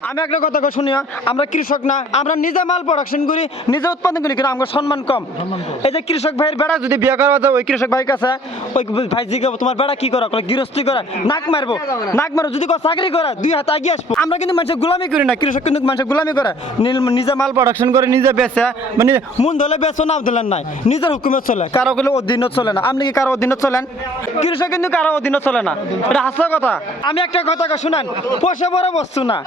আমি একটা কথা শুনিও। আমরা কৃষক না আমরা নিজে মাল প্রোডাকশন করি নিজে উৎপাদন করি কিন্তু আমার সম্মান কম। এই যে কৃষক ভাইয়ের বেড়া যদি বিয়ে করা যায় ওই কৃষক ভাই কাছে ওই ভাই জিজ্ঞাসা তোমার বেড়া কি করা? গৃহস্থী করা। নাক মারবো নাক মারবো। যদি কোনো চাকরি করা দুই হাতে আগিয়ে আসব। আমরা কিন্তু মানুষের গোলামি করি না কৃষক কিন্তু মানুষের গোলামি করে। নিজে মাল প্রোডাকশন করে নিজে বেচে মানে মন ধরলে বেচো নাও দিলেন নাই নিজের হুকুমে চলে কারও গেলে অধীনত চলে না। আপনি কি কারও অধীনত চলেন? কৃষক কিন্তু কারও অধীনত চলে না। এটা হাসা কথা। আমি একটা কথা শুনেন পয়সা বড় বস্তু না।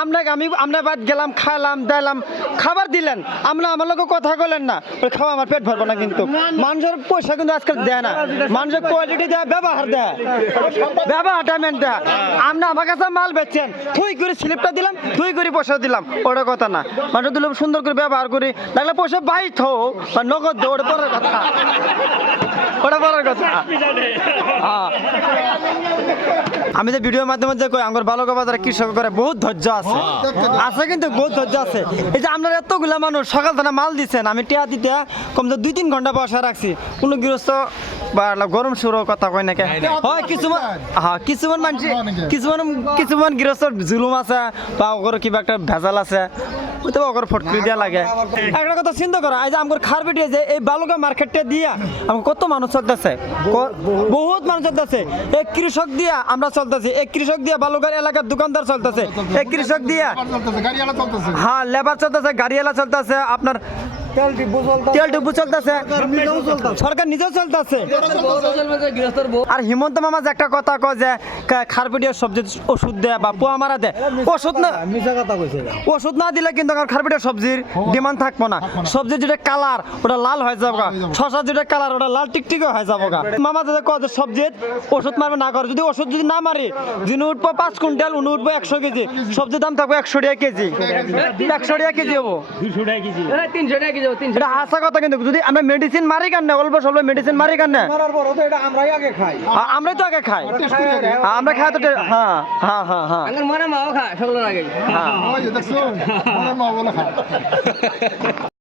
আপনাকে আমি আপনার বাদ গেলাম খাইলাম দিলাম, খাবার দিলেন। আপনি আমার লোক কথা বলেন না। খাওয়া আমার পেট ভরবো না কিন্তু। মানুষের পয়সা কিন্তু আজকাল দেয় না। মানুষের কোয়ালিটি দেয়, ব্যবহার দেয়। ব্যবহারটা মেন দেয়। আপনি আমার কাছে মাল বেচছেন তুই করে স্লিপটা দিলাম তুই করে পয়সা দিলাম। ওটা কথা না। মানুষ দিলে সুন্দর করে ব্যবহার করি লাগলে পয়সা বাই থো বা নগদ দৌড় পরের কথা। ওটা পরের কথা। হ্যাঁ। আমি যে ভিডিওর মাধ্যমে যে কই আমার বালকা বাজারে কৃষক করে বহুত ধৈর্য আছে। আছে কিন্তু বহুত ধৈর্য আছে। এই যে আপনার এতগুলা মানুষ সকাল থেকে মাল দিচ্ছেন আমি টিয়া দিতে কম যে দুই তিন ঘণ্টা বসা রাখছি। কোনো গৃহস্থ বা গরম সুর কথা কয় নাকি? হয় কিছুমান হ্যাঁ কিছুমান মানুষ কিছুমান কিছুমান গৃহস্থ জুলুম আছে বা ওগর কিবা একটা ভেজাল আছে। দিয়া লাগে। একটা কথা চিন্তা করো এই যে আমার খার বেটিয়ে যে এই বালুকা মার্কেটটা দিয়া আমার কত মানুষ চলতেছে? বহুত মানুষ চলতেছে। এই কৃষক দিয়া আমরা চলতেছি এই কৃষক দিয়া বালুকার এলাকার দোকানদার চলতেছে এই কৃষক দিয়া হ্যাঁ লেবার চলতেছে গাড়িওয়ালা চলতেছে আপনার তেল ডিপু চলতেছে। সরকার নিজেও চলতেছে। আর হিমন্ত মামা যে একটা কথা কয় যে কা- খারপিটিয়া সবজি ওষুধ দেয় বা পোয়া মারা দেয়। ওষুধ না ওষুধ না দিলে কিন্তু আমার খারপিটিয়া সবজির ডিমান্ড থাকব না। সবজির যেটা কালার ওটা লাল হয়ে যাব। শশা যেটা কালার ওটা লাল টিকটিকে হয়ে যাব। মামা যে কয় যে সবজির ওষুধ মারবে না করে। যদি ওষুধ যদি না মারি যিনি উঠবো পাঁচ কুইন্টাল উনি উঠবো একশো কেজি। সবজির দাম থাকবে একশো টাকা কেজি। একশো টাকা কেজি হব। টাকা কেজি। তিনশো এটা হাসা কথা কিন্তু যদি আমরা মেডিসিন মারি কেন না অল্প স্বল্প মেডিসিন মারি কেন না আ- আমরাই তো আগে খাই। হ্যাঁ, আমরা খাই তো হ্যাঁ হ্যাঁ হ্যাঁ হ্যাঁ। আমার মাও খা সকলের আগে হ্যাঁ।